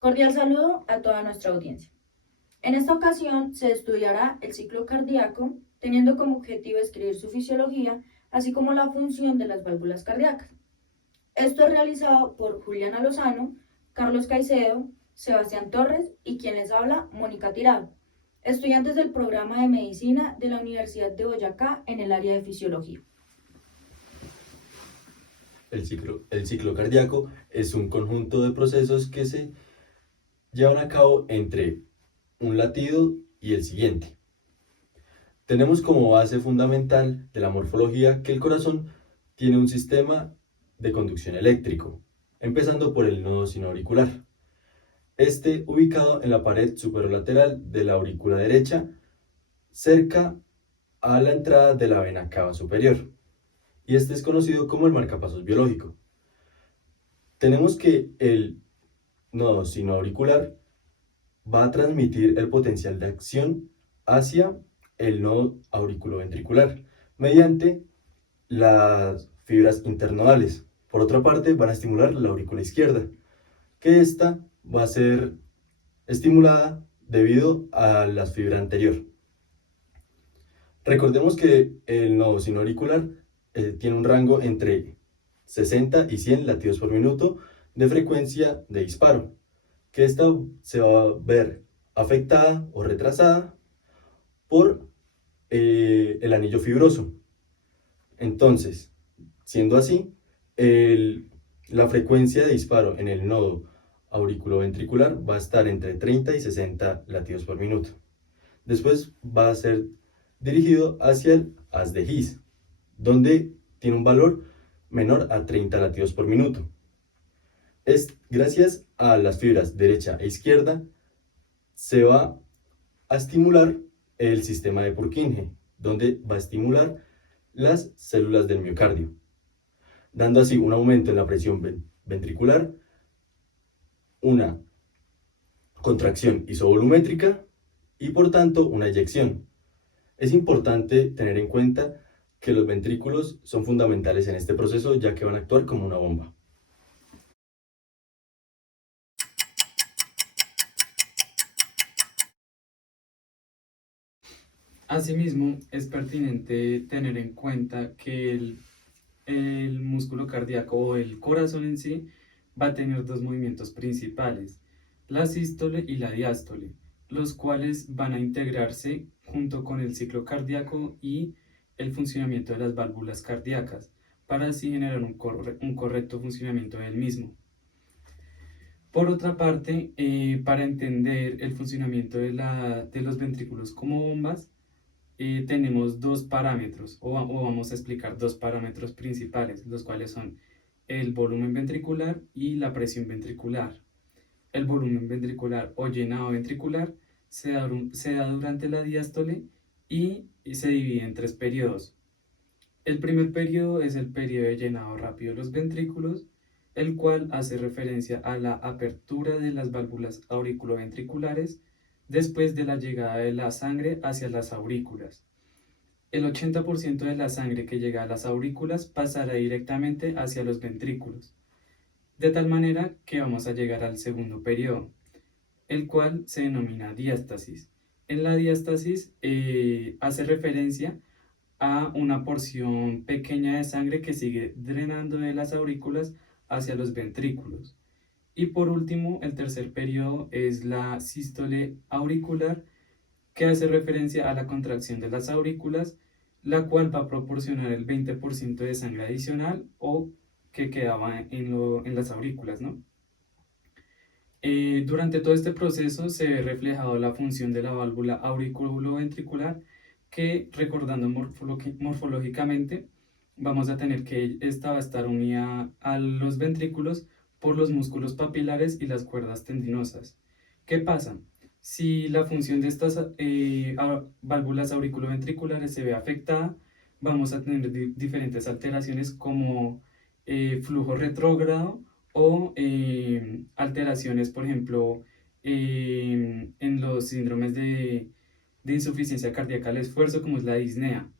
Cordial saludo a toda nuestra audiencia. En esta ocasión se estudiará el ciclo cardíaco, teniendo como objetivo escribir su fisiología, así como la función de las válvulas cardíacas. Esto es realizado por Juliana Lozano, Carlos Caicedo, Sebastián Torres y quien les habla, Mónica Tirado, estudiantes del programa de medicina de la Universidad de Boyacá en el área de fisiología. El ciclo cardíaco es un conjunto de procesos que se llevan a cabo entre un latido y el siguiente. Tenemos como base fundamental de la morfología que el corazón tiene un sistema de conducción eléctrico, empezando por el nodo sinoauricular. Este ubicado en la pared superolateral de la aurícula derecha, cerca a la entrada de la vena cava superior. Y este es conocido como el marcapasos biológico. Tenemos que el nodo sinoauricular va a transmitir el potencial de acción hacia el nodo auriculoventricular mediante las fibras internodales. Por otra parte, van a estimular la aurícula izquierda, que esta va a ser estimulada debido a la fibra anterior. Recordemos que el nodo sinoauricular tiene un rango entre 60 y 100 latidos por minuto de frecuencia de disparo, que esta se va a ver afectada o retrasada por el anillo fibroso. Entonces, siendo así, la frecuencia de disparo en el nodo auriculoventricular va a estar entre 30 y 60 latidos por minuto. Después va a ser dirigido hacia el haz de His, donde tiene un valor menor a 30 latidos por minuto. Es gracias a las fibras derecha e izquierda se va a estimular el sistema de Purkinje, donde va a estimular las células del miocardio, dando así un aumento en la presión ventricular, una contracción isovolumétrica y por tanto una eyección. Es importante tener en cuenta que los ventrículos son fundamentales en este proceso ya que van a actuar como una bomba. Asimismo, es pertinente tener en cuenta que el músculo cardíaco o el corazón en sí va a tener dos movimientos principales, la sístole y la diástole, los cuales van a integrarse junto con el ciclo cardíaco y el funcionamiento de las válvulas cardíacas, para así generar un correcto funcionamiento del mismo. Por otra parte, para entender el funcionamiento de los ventrículos como bombas, tenemos dos parámetros, o vamos a explicar dos parámetros principales, los cuales son el volumen ventricular y la presión ventricular. El volumen ventricular o llenado ventricular se da durante la diástole y se divide en tres periodos. El primer periodo es el periodo de llenado rápido de los ventrículos, el cual hace referencia a la apertura de las válvulas auriculoventriculares después de la llegada de la sangre hacia las aurículas. El 80% de la sangre que llega a las aurículas pasará directamente hacia los ventrículos, de tal manera que vamos a llegar al segundo periodo, el cual se denomina diástasis. En la diástasis hace referencia a una porción pequeña de sangre que sigue drenando de las aurículas hacia los ventrículos. Y por último, el tercer periodo es la sístole auricular, que hace referencia a la contracción de las aurículas, la cual va a proporcionar el 20% de sangre adicional o que quedaba en las aurículas, ¿no? Durante todo este proceso se ve reflejado la función de la válvula auriculoventricular, que recordando morfológicamente, vamos a tener que esta va a estar unida a los ventrículos por los músculos papilares y las cuerdas tendinosas. ¿Qué pasa? Si la función de estas válvulas auriculoventriculares se ve afectada, vamos a tener diferentes alteraciones como flujo retrógrado o alteraciones, por ejemplo, en los síndromes de insuficiencia cardíaca al esfuerzo, como es la disnea.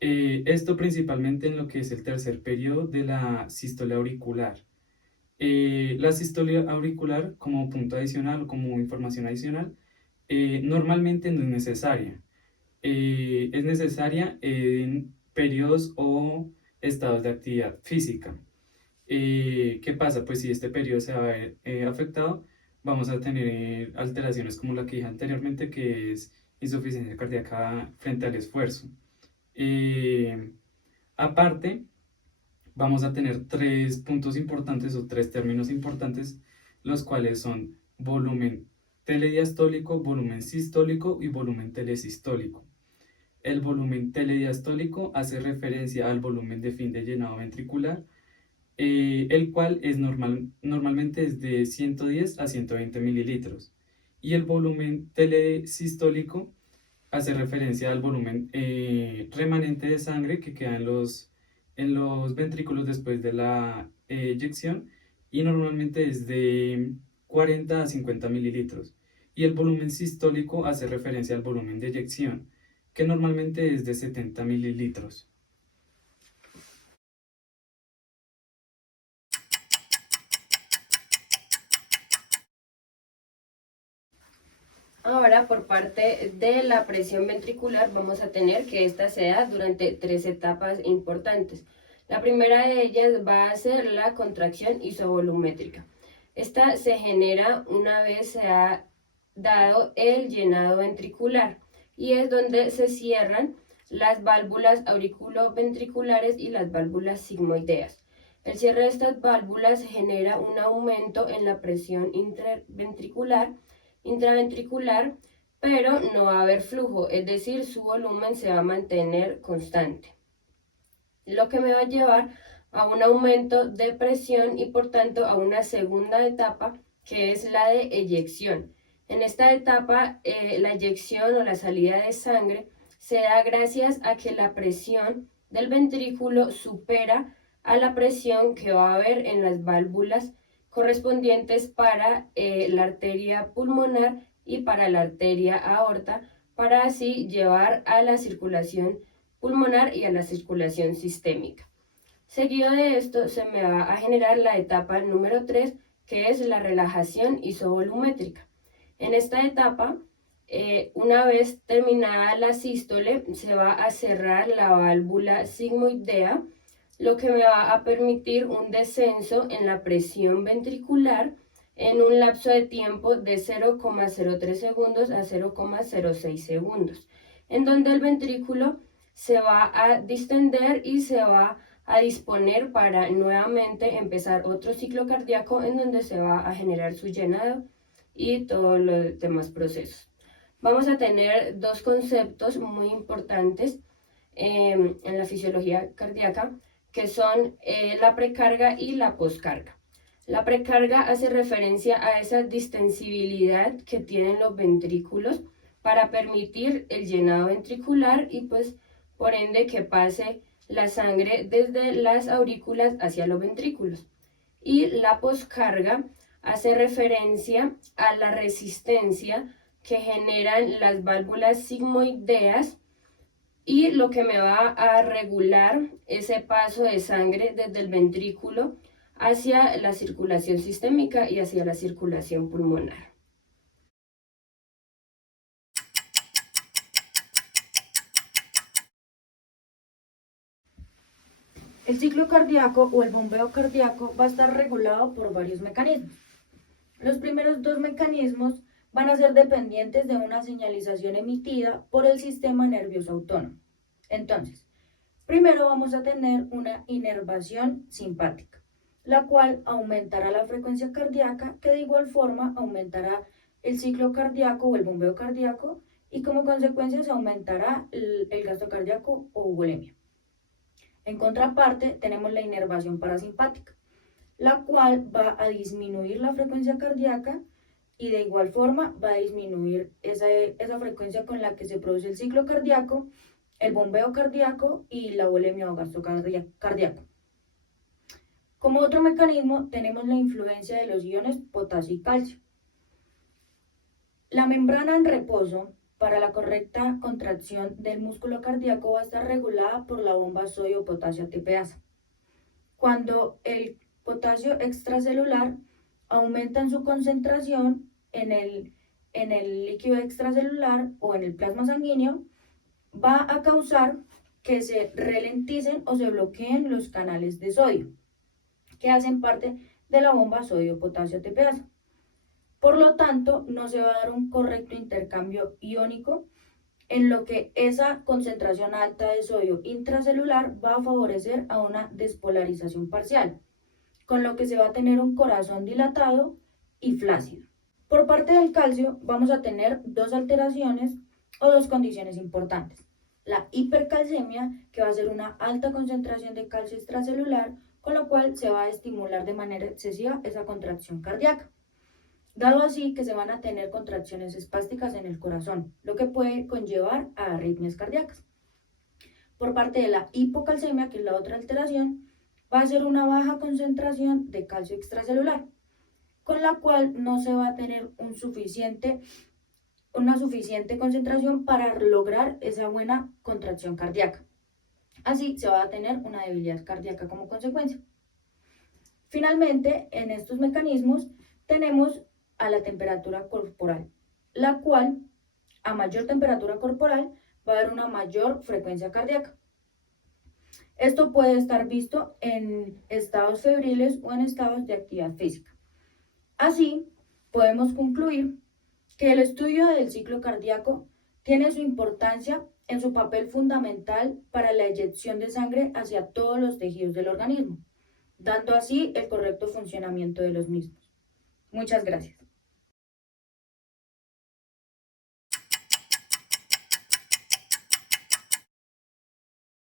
Esto principalmente en lo que es el tercer periodo de la sístole auricular. La sístole auricular como punto adicional o como información adicional normalmente no es necesaria. Es necesaria en periodos o estados de actividad física. ¿Qué pasa? Pues si este periodo se va a ver afectado, vamos a tener alteraciones como la que dije anteriormente, que es insuficiencia cardíaca frente al esfuerzo. Eh, Aparte, vamos a tener tres puntos importantes o tres términos importantes, los cuales son volumen telediastólico, volumen sistólico y volumen telesistólico. El volumen telediastólico hace referencia al volumen de fin de llenado ventricular, el cual es normalmente es de 110 a 120 mililitros. Y el volumen telesistólico hace referencia al volumen remanente de sangre que queda en los ventrículos después de la eyección y normalmente es de 40 a 50 mililitros. Y el volumen sistólico hace referencia al volumen de eyección, que normalmente es de 70 mililitros. Ahora, por parte de la presión ventricular, vamos a tener que esta se da durante tres etapas importantes. La primera de ellas va a ser la contracción isovolumétrica. Esta se genera una vez se ha dado el llenado ventricular y es donde se cierran las válvulas auriculoventriculares y las válvulas sigmoideas. El cierre de estas válvulas genera un aumento en la presión intraventricular, pero no va a haber flujo, es decir, su volumen se va a mantener constante, lo que me va a llevar a un aumento de presión y por tanto a una segunda etapa que es la de eyección. En esta etapa, la eyección o la salida de sangre se da gracias a que la presión del ventrículo supera a la presión que va a haber en las válvulas correspondientes para la arteria pulmonar y para la arteria aorta, para así llevar a la circulación pulmonar y a la circulación sistémica. Seguido de esto se me va a generar la etapa número 3, que es la relajación isovolumétrica. En esta etapa, una vez terminada la sístole, se va a cerrar la válvula sigmoidea, lo que me va a permitir un descenso en la presión ventricular en un lapso de tiempo de 0,03 segundos a 0,06 segundos, en donde el ventrículo se va a distender y se va a disponer para nuevamente empezar otro ciclo cardíaco en donde se va a generar su llenado y todos los demás procesos. Vamos a tener dos conceptos muy importantes en la fisiología cardíaca, que son la precarga y la poscarga. La precarga hace referencia a esa distensibilidad que tienen los ventrículos para permitir el llenado ventricular y pues por ende que pase la sangre desde las aurículas hacia los ventrículos. Y la poscarga hace referencia a la resistencia que generan las válvulas sigmoideas y lo que me va a regular ese paso de sangre desde el ventrículo hacia la circulación sistémica y hacia la circulación pulmonar. El ciclo cardíaco o el bombeo cardíaco va a estar regulado por varios mecanismos. Los primeros dos mecanismos van a ser dependientes de una señalización emitida por el sistema nervioso autónomo. Entonces, primero vamos a tener una inervación simpática, la cual aumentará la frecuencia cardíaca, que de igual forma aumentará el ciclo cardíaco o el bombeo cardíaco y como consecuencia se aumentará el gasto cardíaco o urolemia. En contraparte, tenemos la inervación parasimpática, la cual va a disminuir la frecuencia cardíaca y de igual forma va a disminuir esa frecuencia con la que se produce el ciclo cardíaco, el bombeo cardíaco y la urolemia o gasto cardíaco. Como otro mecanismo tenemos la influencia de los iones potasio y calcio. La membrana en reposo para la correcta contracción del músculo cardíaco va a estar regulada por la bomba sodio-potasio ATPasa. Cuando el potasio extracelular aumentan su concentración en el líquido extracelular o en el plasma sanguíneo, va a causar que se ralenticen o se bloqueen los canales de sodio, que hacen parte de la bomba sodio-potasio ATPasa. Por lo tanto, no se va a dar un correcto intercambio iónico, en lo que esa concentración alta de sodio intracelular va a favorecer a una despolarización parcial, con lo que se va a tener un corazón dilatado y flácido. Por parte del calcio vamos a tener dos alteraciones o dos condiciones importantes. La hipercalcemia, que va a ser una alta concentración de calcio extracelular, con lo cual se va a estimular de manera excesiva esa contracción cardíaca, dado así que se van a tener contracciones espásticas en el corazón, lo que puede conllevar a arritmias cardíacas. Por parte de la hipocalcemia, que es la otra alteración, va a ser una baja concentración de calcio extracelular, con la cual no se va a tener una suficiente concentración para lograr esa buena contracción cardíaca. Así se va a tener una debilidad cardíaca como consecuencia. Finalmente, en estos mecanismos tenemos a la temperatura corporal, la cual a mayor temperatura corporal va a haber una mayor frecuencia cardíaca. Esto puede estar visto en estados febriles o en estados de actividad física. Así, podemos concluir que el estudio del ciclo cardíaco tiene su importancia en su papel fundamental para la eyección de sangre hacia todos los tejidos del organismo, dando así el correcto funcionamiento de los mismos. Muchas gracias.